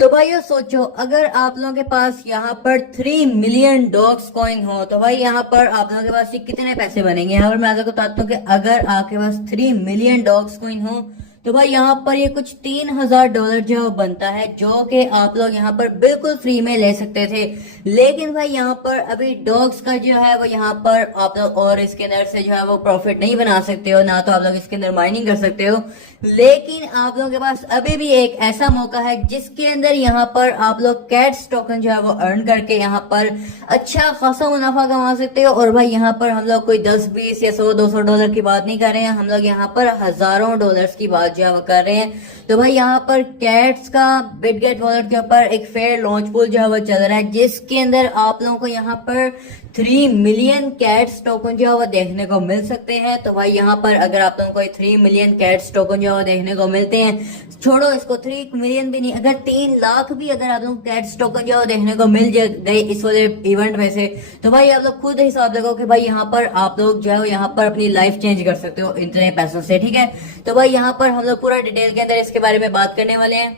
तो भाई ये सोचो, अगर आप लोगों के पास यहाँ पर 3 मिलियन डॉग्स कॉइन हो तो भाई यहाँ पर आप लोगों के पास ये कितने पैसे बनेंगे। यहाँ पर मैं आपको बताता हूँ कि अगर आपके पास 3 मिलियन डॉग्स कॉइन हो तो भाई यहाँ पर ये कुछ $3000 जो है वो बनता है, जो कि आप लोग यहाँ पर बिल्कुल फ्री में ले सकते थे। लेकिन भाई यहाँ पर अभी डॉग्स का जो है वो यहाँ पर आप लोग और इसके अंदर से जो है वो प्रॉफिट नहीं बना सकते हो, ना तो आप लोग इसके अंदर माइनिंग कर सकते हो। लेकिन आप लोगों के पास अभी भी एक ऐसा मौका है जिसके अंदर यहाँ पर आप लोग कैट्स टोकन जो है वो अर्न करके यहाँ पर अच्छा खासा मुनाफा कमा सकते हो। और भाई यहाँ पर हम लोग कोई 10-20 या 100-200 डॉलर की बात नहीं कर रहे हैं, हम लोग यहाँ पर हजारों डॉलर्स की बात जो है वो कर रहे हैं। तो भाई यहाँ पर कैट्स का बिटगेट वॉलेट के ऊपर एक फेयर लॉन्च पूल जो है वो चल रहा है, जिसके अंदर आप लोगों को यहाँ पर 3 मिलियन कैट्स टोकन जो है वो देखने को मिल सकते हैं। तो भाई यहाँ पर अगर आप लोगों को 3 मिलियन कैट्स टोकन जो है वो देखने को मिलते हैं, छोड़ो इसको 3 मिलियन भी नहीं, अगर 3 लाख भी अगर आप लोग कैट्स टोकन जो है वो देखने को मिल गए इस वाले इवेंट में से, तो भाई आप लोग खुद हिसाब लगाओ कि भाई यहाँ पर आप लोग जो है यहाँ पर अपनी लाइफ चेंज कर सकते हो इतने पैसों से। ठीक है, तो भाई यहाँ पर हम लोग पूरा डिटेल के अंदर इसके बारे में बात करने वाले हैं।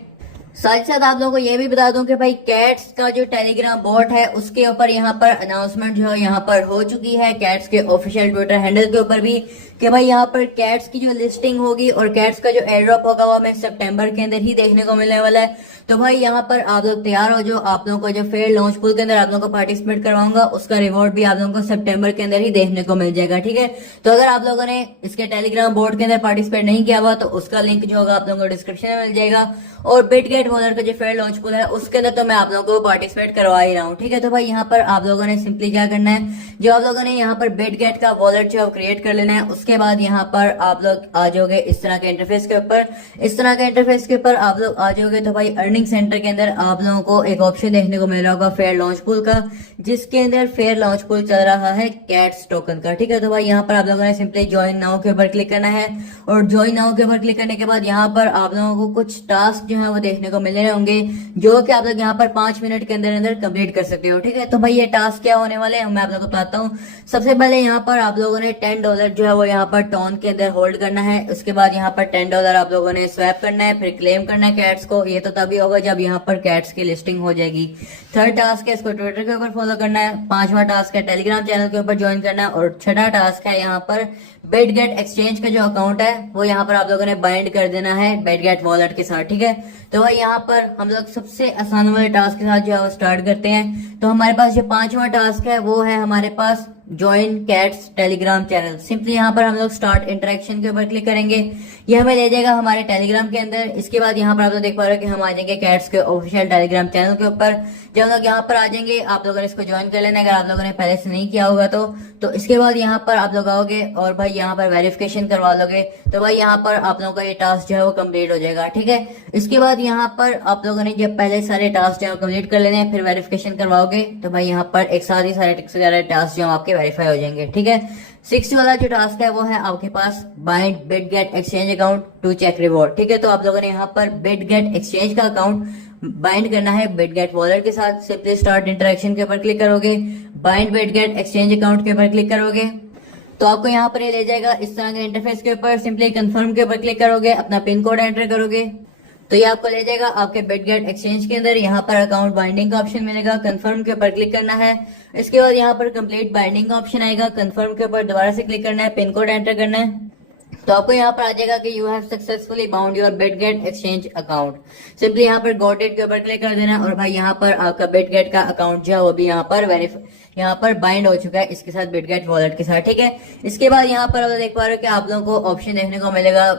साथ ही साथ आप लोगों को ये भी बता दूं कि भाई कैट्स का जो टेलीग्राम बोट है उसके ऊपर यहाँ पर अनाउंसमेंट जो है यहाँ पर हो चुकी है, कैट्स के ऑफिशियल ट्विटर हैंडल के ऊपर भी, कि भाई यहाँ पर कैट्स की जो लिस्टिंग होगी और कैट्स का जो एयर ड्रॉप होगा वो हमें सितंबर के अंदर ही देखने को मिलने वाला है। तो भाई यहाँ पर आप लोग तैयार हो, जो आप लोगों को जो फेयर लॉन्च पूल के अंदर आप लोगों को पार्टिसिपेट करवाऊंगा उसका रिवॉर्ड भी आप लोगों को सितंबर के अंदर ही देखने को मिल जाएगा। ठीक है, तो अगर आप लोगों ने इसके टेलीग्राम बोर्ड के अंदर पार्टिसिपेट नहीं किया हुआ तो उसका लिंक जो होगा आप लोगों को डिस्क्रिप्शन में मिल जाएगा। और बिटगेट वॉलेट का जो फेयर लॉन्च पूल है उसके अंदर तो मैं आप लोगों को पार्टिसिपेट करवा ही रहा हूँ। ठीक है, तो भाई यहाँ पर आप लोगों ने सिंपली क्या करना है, जो आप लोगों ने यहाँ पर बिटगेट का वॉलेट जो क्रिएट कर लेना है, उसके बाद यहाँ पर आप लोग आ जाओगे इस तरह के इंटरफेस के ऊपर। इस तरह के इंटरफेस के ऊपर आप लोग आ जाओगे तो भाई अर्निंग सेंटर के अंदर आप लोगों को एक ऑप्शन देखने को मिल रहा होगा फेयर लॉन्च पूल का, जिसके अंदर फेयर लॉन्च पूल चल रहा है कैट्स टोकन का। ठीक है, तो भाई यहाँ पर आप लोगों ने सिंपली ज्वाइन नाउ के ऊपर क्लिक करना है, और ज्वाइन नाउ के ऊपर क्लिक करने के बाद यहाँ पर आप लोगों को कुछ टास्क जो है वो देखने को मिल रहे होंगे, जो कि आप लोग यहाँ पर 5 मिनट के अंदर अंदर कंप्लीट कर सकते हो। ठीक है, तो भाई ये टास्क क्या होने वाले हैं मैं आप लोगों को बताता हूँ। सबसे पहले यहाँ पर आप लोगों ने $10 जो है वो यहाँ पर टोन के अंदर होल्ड करना है। उसके बाद यहाँ पर $10 आप लोगों ने स्वैप करना है, फिर क्लेम करना है कैट्स को। ये तो तभी होगा जब यहाँ पर कैट्स की लिस्टिंग हो जाएगी। थर्ड टास्क है इसको ट्विटर के ऊपर फॉलो करना है। पांचवा टास्क है टेलीग्राम चैनल के ऊपर ज्वाइन करना है। और छठा टास्क है यहाँ पर बिटगेट एक्सचेंज का जो अकाउंट है वो यहाँ पर आप लोगों ने बाइंड कर देना है बिटगेट वॉलेट के साथ। ठीक है, तो भाई यहाँ पर हम लोग सबसे आसान वाले टास्क के साथ जो है वो स्टार्ट करते हैं। तो हमारे पास जो पांचवा टास्क है वो है हमारे पास join Cats Telegram channel. Simply यहाँ पर हम लोग स्टार्ट इंटरेक्शन के ऊपर क्लिक करेंगे, ये हमें ले जाएगा हमारे टेलीग्राम के अंदर। इसके बाद यहाँ पर आप लोग देख पा रहे हो कि हम आ जाएंगे कैट्स के ऑफिशियल टेलीग्राम चैनल के ऊपर। जब हम लोग यहाँ पर आ जाएंगे आप लोगों ने इसको ज्वाइन कर लेना अगर आप लोगों ने पहले से नहीं किया होगा तो इसके बाद यहाँ पर आप लोग आओगे और भाई यहाँ पर वेरिफिकेशन करवा लोगे, तो भाई यहाँ पर आप लोगों का ये टास्क जो है वो कंप्लीट हो जाएगा। ठीक है, इसके बाद यहाँ पर आप लोगों ने जब पहले सारे टास्क जो है कंप्लीट कर लेने हैं, फिर वेरिफिकेशन करवाओगे तो भाई यहाँ पर एक साथ ही सारे टास्क जो आपके वेरीफाई हो जाएंगे। ठीक है, 6 वाला जो टास्क है वो है आपके पास bind Bitget exchange account to check reward. ठीक है, तो आप लोगों ने यहाँ पर बिटगेट एक्सचेंज का अकाउंट बाइंड करना है बिटगेट वॉलेट के साथ। सिंपली स्टार्ट इंटरेक्शन के ऊपर क्लिक करोगे, बाइंड बिटगेट एक्सचेंज अकाउंट के ऊपर क्लिक करोगे तो आपको यहाँ पर ये ले जाएगा इस तरह के इंटरफेस के ऊपर। सिंपली कंफर्म के ऊपर क्लिक करोगे, अपना पिन कोड एंटर करोगे तो ये आपको ले जाएगा आपके बिटगेट एक्सचेंज के अंदर। यहाँ पर अकाउंट बाइंडिंग का ऑप्शन मिलेगा, कंफर्म के ऊपर क्लिक करना है। इसके बाद यहाँ पर कंप्लीट बाइंडिंग का ऑप्शन आएगा, कंफर्म के ऊपर दोबारा से क्लिक करना है, पिन कोड एंटर करना है तो आपको यहाँ पर आ जाएगा कि you have successfully bound your Bitget exchange account. Simply यहाँ पर गॉट इट के ऊपर क्लिक कर देना और भाई यहाँ पर आपका बिटगेट का अकाउंट जो है वो भी यहाँ पर बाइंड हो चुका है इसके साथ बिटगेट वॉलेट के साथ। ठीक है, इसके बाद यहाँ पर आप देख पा रहे हो कि आप लोगों को ऑप्शन देखने को मिलेगा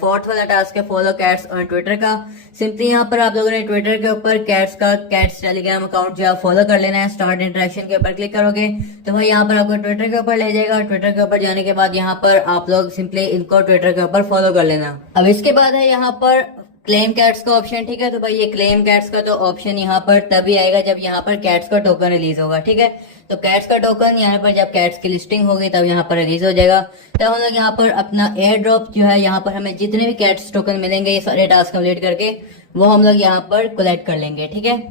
फोर्थ वाला टास्क है फॉलो कैट्स ऑन ट्विटर का। सिंपली यहाँ पर आप लोगों ने ट्विटर के ऊपर कैट्स टेलीग्राम अकाउंट जो है फॉलो कर लेना है। स्टार्ट इंटरेक्शन के ऊपर क्लिक करोगे तो भाई यहाँ पर आपको ट्विटर के ऊपर ले जाएगा। ट्विटर के ऊपर जाने के बाद यहाँ पर आप लोग सिंपली इनको ट्विटर के ऊपर फॉलो कर लेना। अब इसके बाद है यहाँ पर क्लेम कैट्स का ऑप्शन। ठीक है, तो भाई ये क्लेम कैट्स का तो ऑप्शन यहाँ पर तभी आएगा जब यहाँ पर कैट्स का टोकन रिलीज होगा। ठीक है, तो कैट्स का टोकन यहाँ पर जब कैट्स की लिस्टिंग होगी तब यहाँ पर रिलीज हो जाएगा। तब हम लोग यहाँ पर अपना एयर ड्रॉप जो है यहाँ पर हमें जितने भी कैट्स टोकन मिलेंगे ये सारे टास्क कंप्लीट करके वो हम लोग यहाँ पर कलेक्ट कर लेंगे। ठीक है,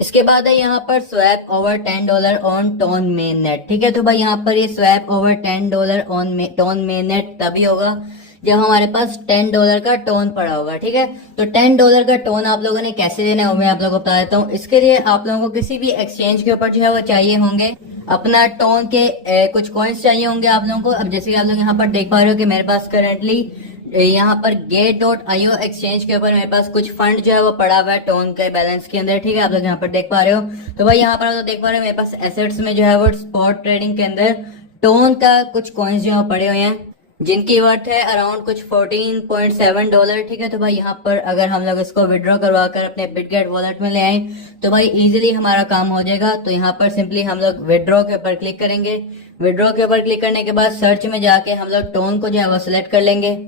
इसके बाद है यहाँ पर swap over $10 on tone main net. ठीक है, तो भाई यहाँ पर ये swap over $10 on tone main net तभी होगा जब हमारे पास $10 का टोन पड़ा होगा, ठीक है। तो $10 का टोन आप लोगों ने कैसे देना है वो मैं आप लोगों को बता देता हूँ। इसके लिए आप लोगों को किसी भी एक्सचेंज के ऊपर जो है वो चाहिए होंगे अपना टोन के कुछ कॉइन्स चाहिए होंगे आप लोगों को। अब जैसे कि आप लोग यहाँ पर देख पा रहे हो कि मेरे पास करंटली यहाँ पर Gate.io एक्सचेंज के ऊपर मेरे पास कुछ फंड जो है वो पड़ा हुआ है टोन के बैलेंस के अंदर, ठीक है। आप लोग यहाँ पर देख पा रहे हो। तो भाई यहाँ पर आप लोग देख पा रहे हो मेरे पास एसेट्स में जो है वो स्पॉट ट्रेडिंग के अंदर टोन का कुछ कॉइन्स जो है पड़े हुए हैं जिनकी वर्थ है अराउंड कुछ $14.7, ठीक है। तो भाई यहाँ पर अगर हम लोग इसको विड्रॉ करवा कर अपने बिटगेट वॉलेट में ले आए तो भाई इजीली हमारा काम हो जाएगा। तो यहाँ पर सिंपली हम लोग विड्रॉ के ऊपर क्लिक करेंगे। विड्रॉ के ऊपर क्लिक करने के बाद सर्च में जाके हम लोग टोन को जो है वो सिलेक्ट कर लेंगे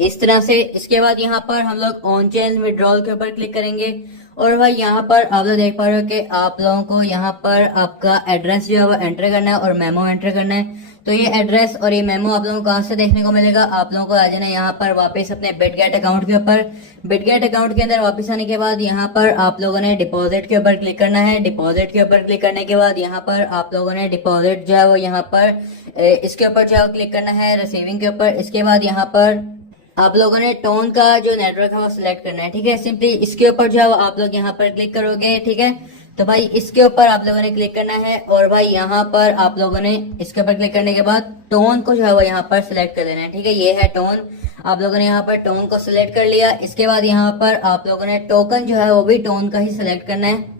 इस तरह से। इसके बाद यहाँ पर हम लोग ऑन चेन विड्रॉल के ऊपर क्लिक करेंगे और भाई यहाँ पर आप लोग देख पा रहे हो कि आप लोगों को यहाँ पर आपका एड्रेस जो है वो एंटर करना है और मेमो एंटर करना है। तो ये एड्रेस और ये मेमो आप लोगों को कहाँ से देखने को मिलेगा, आप लोगों को आ जाना है यहाँ पर वापस अपने बिटगेट अकाउंट के ऊपर। बिटगेट अकाउंट के अंदर वापस आने के बाद यहाँ पर आप लोगों ने डिपॉजिट के ऊपर क्लिक करना है। डिपॉजिट के ऊपर क्लिक करने के बाद यहाँ पर आप लोगों ने डिपॉजिट जो है वो यहाँ पर इसके ऊपर जो है वो क्लिक करना है रिसीविंग के ऊपर। इसके बाद यहाँ पर आप लोगों ने टोन का जो नेटवर्क है वो सिलेक्ट करना है, ठीक है। सिंपली इसके ऊपर जो है आप लोग यहाँ पर क्लिक करोगे, ठीक है। तो भाई इसके ऊपर आप लोगों ने क्लिक करना है और भाई यहाँ पर आप लोगों ने इसके ऊपर क्लिक करने के बाद टोन को जो है वो यहाँ पर सिलेक्ट कर देना है, ठीक है। ये है टोन, आप लोगों ने यहाँ पर टोन को सिलेक्ट कर लिया। इसके बाद यहाँ पर आप लोगों ने टोकन जो है वो भी टोन का ही सिलेक्ट करना है।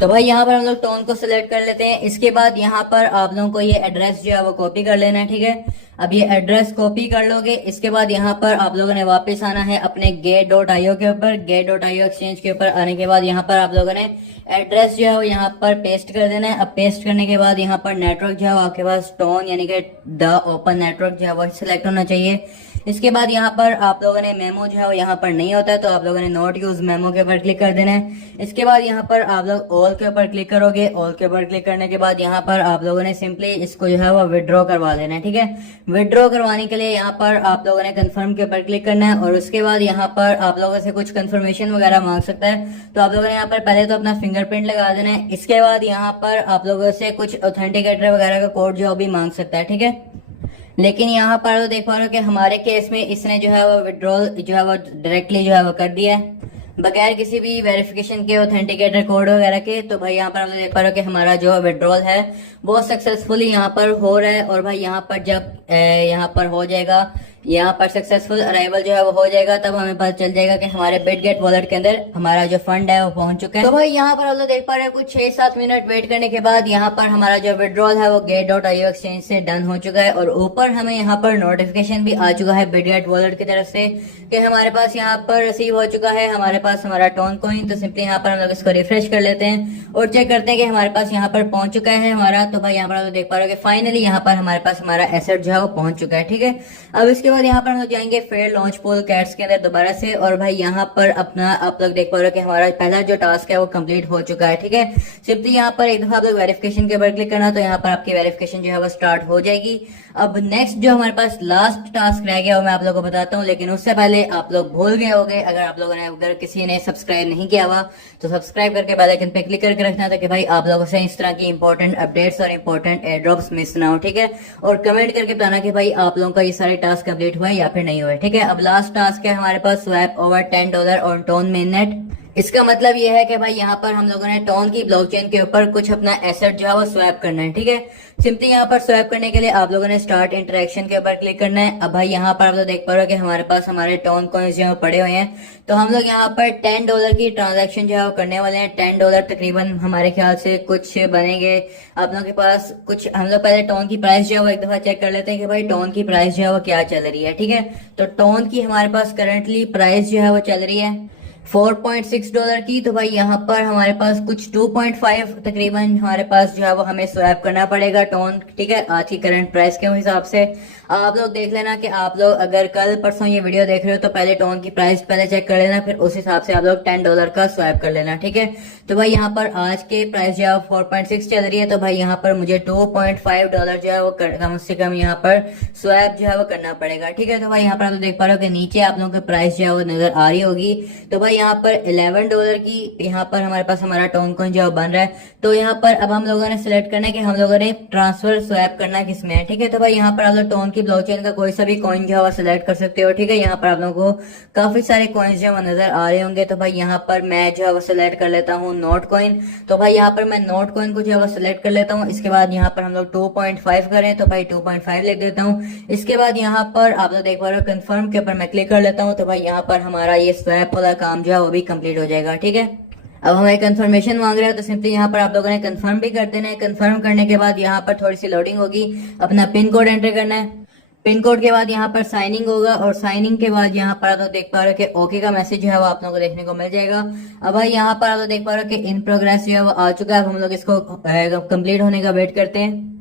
तो भाई यहाँ पर हम लोग टोन को सिलेक्ट कर लेते हैं। इसके बाद यहाँ पर आप लोगों को ये एड्रेस जो है वो कॉपी कर लेना है, ठीक है। अब ये एड्रेस कॉपी कर लोगे। इसके बाद यहाँ पर आप लोगों ने वापस आना है अपने Gate.io के ऊपर। Gate.io एक्सचेंज के ऊपर आने के बाद यहाँ पर आप लोगों ने एड्रेस जो है वो यहाँ पर पेस्ट कर देना है। अब पेस्ट करने के बाद यहाँ पर नेटवर्क जो है आपके पास टोन यानी कि द ओपन नेटवर्क जो है वो सिलेक्ट होना चाहिए। इसके बाद यहाँ पर आप लोगों ने मेमो जो है वो यहाँ पर नहीं होता है तो आप लोगों ने नॉट यूज मेमो के ऊपर क्लिक कर देना है। इसके बाद यहाँ पर आप लोग ऑल के ऊपर क्लिक करोगे। ऑल के ऊपर क्लिक करने के बाद यहाँ पर आप लोगों ने सिंपली इसको जो है वो विड्रॉ करवा देना है, ठीक है। विड्रॉ करवाने के लिए यहाँ पर आप लोगों ने कंफर्म के ऊपर क्लिक करना है और उसके बाद यहाँ पर आप लोगों से कुछ कंफर्मेशन वगैरह मांग सकता है। तो आप लोगों ने यहाँ पर पहले तो अपना फिंगरप्रिंट लगा देना है। इसके बाद यहाँ पर आप लोगों से कुछ ऑथेंटिकेटर वगैरह का कोड जो भी मांग सकता है, ठीक है। लेकिन यहाँ पर तो देख पा रहे हो कि हमारे केस में इसने जो है वो विड्रॉल जो है वो डायरेक्टली जो है वो कर दिया है बगैर किसी भी वेरिफिकेशन के ऑथेंटिकेटर कोड वगैरह के। तो भाई यहाँ पर हम देख पा रहे हो कि हमारा जो विड्रॉल है वो सक्सेसफुली यहाँ पर हो रहा है। और भाई यहाँ पर जब यहाँ पर हो जाएगा, यहाँ पर सक्सेसफुल अराइवल जो है वो हो जाएगा, तब हमें पता चल जाएगा कि हमारे बिटगेट वॉलेट के अंदर हमारा जो फंड है वो पहुंच चुका है। तो भाई यहाँ पर हम लोग देख पा रहे हैं कुछ 6-7 मिनट वेट करने के बाद यहाँ पर हमारा जो विड्रॉल है वो Gate.io एक्सचेंज से डन हो चुका है और ऊपर हमें यहाँ पर नोटिफिकेशन भी आ चुका है बिटगेट वॉलेट की तरफ से कि हमारे पास यहाँ पर रिसीव हो चुका है हमारे पास हमारा टोन कॉइन। तो सिंपली यहाँ पर हम लोग इसको रिफ्रेश कर लेते हैं और चेक करते हैं कि हमारे पास यहाँ पर पहुंच चुका है हमारा। तो भाई यहाँ पर आप देख पा रहे हो कि फाइनली यहाँ पर हमारे पास हमारा एसेट जो है वो पहुंच चुका है, ठीक है। अब इसके बाद यहाँ पर हम लोग जाएंगे फेयर लॉन्च पोल कैट्स के अंदर दोबारा से और भाई यहाँ पर अपना आप लोग देख पा रहे हो कि हमारा पहला जो टास्क है वो कंप्लीट हो चुका है, ठीक है। सिंपली यहाँ पर एक दफा आप लोग वेरिफिकेशन के ऊपर क्लिक करना तो यहाँ पर आपकी वेरिफिकेशन जो है वो स्टार्ट हो जाएगी। अब नेक्स्ट जो हमारे पास लास्ट टास्क रह गया वो मैं आप लोगों को बताता हूँ, लेकिन उससे पहले आप लोग भूल गए होंगे अगर आप लोगों ने अगर किसी ने सब्सक्राइब नहीं किया हुआ तो सब्सक्राइब करके बेल आइकन पे क्लिक करके रखना ताकि भाई आप लोगों से इस तरह की इंपॉर्टेंट अपडेट्स और इंपॉर्टेंट एयर ड्रॉप्स मिस ना हो, ठीक है। और कमेंट करके बताना कि भाई आप लोगों का ये सारे टास्क कंप्लीट हुआ या फिर नहीं हुआ, ठीक है। अब लास्ट टास्क है हमारे पास swap over $10 on TON mainnet. इसका मतलब ये है कि भाई यहाँ पर हम लोगों ने टोन की ब्लॉकचेन के ऊपर कुछ अपना एसेट जो है वो स्वैप करना है, ठीक है। सिंपली यहाँ पर स्वैप करने के लिए आप लोगों ने स्टार्ट इंटरेक्शन के ऊपर क्लिक करना है। अब भाई यहाँ पर आप लोग देख पा रहे हो कि हमारे पास हमारे टोन कॉइन्स जो है पड़े हुए हैं। तो हम लोग यहाँ पर $10 की ट्रांजैक्शन जो है वो करने वाले हैं। $10 तकरीबन हमारे ख्याल से कुछ बनेंगे आप लोगों के पास कुछ। हम लोग पहले टोन की प्राइस जो है वो एक दफा चेक कर लेते हैं कि भाई टोन की प्राइस जो है वो क्या चल रही है, ठीक है। तो टोन की हमारे पास करंटली प्राइस जो है वो चल रही है $4.6 की। तो भाई यहाँ पर हमारे पास कुछ 2.5 तकरीबन हमारे पास जो है वो हमें स्वैप करना पड़ेगा टोन, ठीक है, आज की करंट प्राइस के हिसाब से। आप लोग देख लेना कि आप लोग अगर कल परसों ये वीडियो देख रहे हो तो पहले टोन की प्राइस पहले चेक कर लेना, फिर उस हिसाब से आप लोग $10 का स्वैप कर लेना, ठीक है। तो भाई यहाँ पर आज के प्राइस जो है 4.6 चल रही है। तो भाई यहाँ पर मुझे $2.5 जो है वो कम से कम यहाँ पर स्वैप जो है वो करना पड़ेगा, ठीक है। तो भाई यहाँ पर आप देख पा रहे हो कि नीचे आप लोगों की प्राइस जो है वो नजर आ रही होगी। तो भाई यहाँ पर $11 की यहाँ पर हमारे पास हमारा टोन कॉइन जो बन रहा है। तो यहाँ पर अब हम लोगों ने सिलेक्ट करना है कि हम लोगों ने ट्रांसफर स्वैप करना है किसमें है, ठीक है। तो भाई यहाँ पर आप लोग टोन की ब्लॉकचेन का कोई सा भी कॉइन जो है सिलेक्ट कर सकते हो, ठीक है। यहाँ पर आप लोगों को काफी सारे कॉइन्स जो नजर आ रहे होंगे। तो भाई यहाँ पर मैं जो है वो सिलेक्ट कर लेता हूँ नोट कॉइन। तो भाई यहाँ पर मैं नोट कॉइन को जो है वो सिलेक्ट कर लेता हूँ। इसके बाद यहाँ पर हम लोग 2.5 करें, तो भाई 2.5 लिख देता हूँ। इसके बाद यहाँ पर आप लोग देख पा रहे हो कंफर्म के ऊपर मैं क्लिक कर लेता हूँ। तो भाई यहाँ पर हमारा ये स्वैप वाला काम जो है वो भी कंप्लीट हो जाएगा, ठीक है। अब हमें कंफर्मेशन मांग रहा है, तो सिंपली यहाँ पर आप लोगों ने कंफर्म भी कर देना है। कंफर्म करने के बाद यहाँ पर थोड़ी सी लोडिंग होगी, अपना पिन कोड एंटर करना है। पिन कोड के बाद यहाँ पर साइनिंग होगा और साइनिंग के बाद यहाँ पर आप लोग देख पा रहे हो कि ओके का मैसेज जो है वो आप लोगों को देखने को मिल जाएगा। अब भाई यहाँ पर आप लोग देख पा रहे हो कि इन प्रोग्रेस जो है वो आ चुका है। अब हम लोग इसको कंप्लीट होने का वेट करते हैं।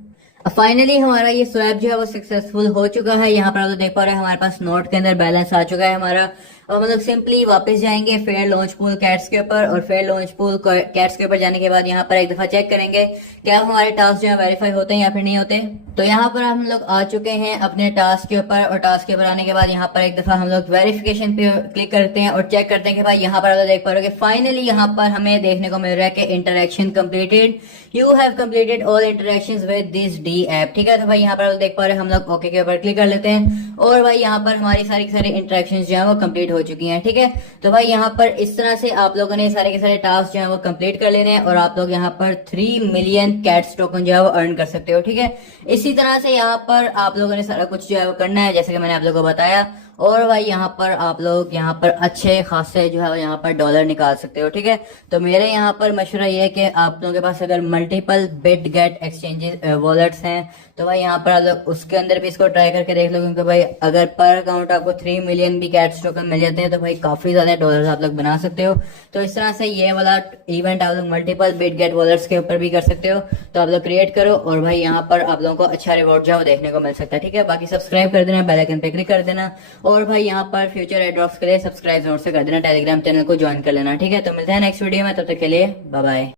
अब फाइनली हमारा ये स्वैप जो है वो सक्सेसफुल हो चुका है। यहाँ पर आप लोग देख पा रहे हैं हमारे पास नोट के अंदर बैलेंस आ चुका है हमारा। अब हम लोग सिंपली वापस जाएंगे फेयर लॉन्च पूल कैट्स के ऊपर, और फेयर लॉन्च पूल कैट्स के ऊपर जाने के बाद यहाँ पर एक दफा चेक करेंगे क्या हमारे टास्क जो है वेरीफाई होते हैं या फिर नहीं होते। तो यहाँ पर हम लोग आ चुके हैं अपने टास्क के ऊपर, और टास्क के ऊपर आने के बाद यहाँ पर एक दफा हम लोग वेरिफिकेशन पे क्लिक करते हैं और चेक करते हैं कि भाई यहाँ पर आप देख पा रहे हो कि फाइनली यहाँ पर हमें देखने को मिल रहा है कि interaction completed, you have completed all interactions with this D app, ठीक है। तो भाई यहाँ पर आप देख पा रहे हैं हम लोग ओके के ऊपर क्लिक कर लेते हैं, और भाई यहाँ पर हमारी सारी इंटरेक्शंस जो है वो कंप्लीट हो चुकी हैं, ठीक है। तो भाई यहाँ पर इस तरह से आप लोगों ने सारे के सारे टास्क जो है वो कंप्लीट कर लेने हैं, और आप लोग यहाँ पर 3 मिलियन कैट्स टोकन जो है वो अर्न कर सकते हो, ठीक है। इसी तरह से यहाँ पर आप लोगों ने सारा कुछ जो है वो करना है जैसे कि मैंने आप लोगों को बताया। और भाई यहाँ पर आप लोग यहाँ पर अच्छे खासे जो है यहाँ पर डॉलर निकाल सकते हो, ठीक है। तो मेरे यहाँ पर मशवरा ये है कि आप लोगों के पास अगर multiple Bitget exchanges wallets हैं तो भाई यहाँ पर आप लोग उसके अंदर भी इसको ट्राई करके देख लो, क्योंकि भाई अगर पर अकाउंट आपको 3 मिलियन भी कैट्स टोकन मिल जाते हैं तो भाई काफी ज्यादा डॉलर आप लोग बना सकते हो। तो इस तरह से ये वाला इवेंट आप लोग मल्टीपल बिट गेट वॉलेट्स के ऊपर भी कर सकते हो। तो आप लोग क्रिएट करो और भाई यहाँ पर आप लोगों को अच्छा रिवॉर्ड जो है देखने को मिल सकता है, ठीक है। बाकी सब्सक्राइब कर देना, बेल आइकन पे क्लिक कर देना, और भाई यहाँ पर फ्यूचर एयरड्रॉप्स के लिए सब्सक्राइब जरूर से कर देना, टेलीग्राम चैनल को ज्वाइन कर लेना, ठीक है। तो मिलते हैं नेक्स्ट वीडियो में, तब तक के लिए बाय बाय।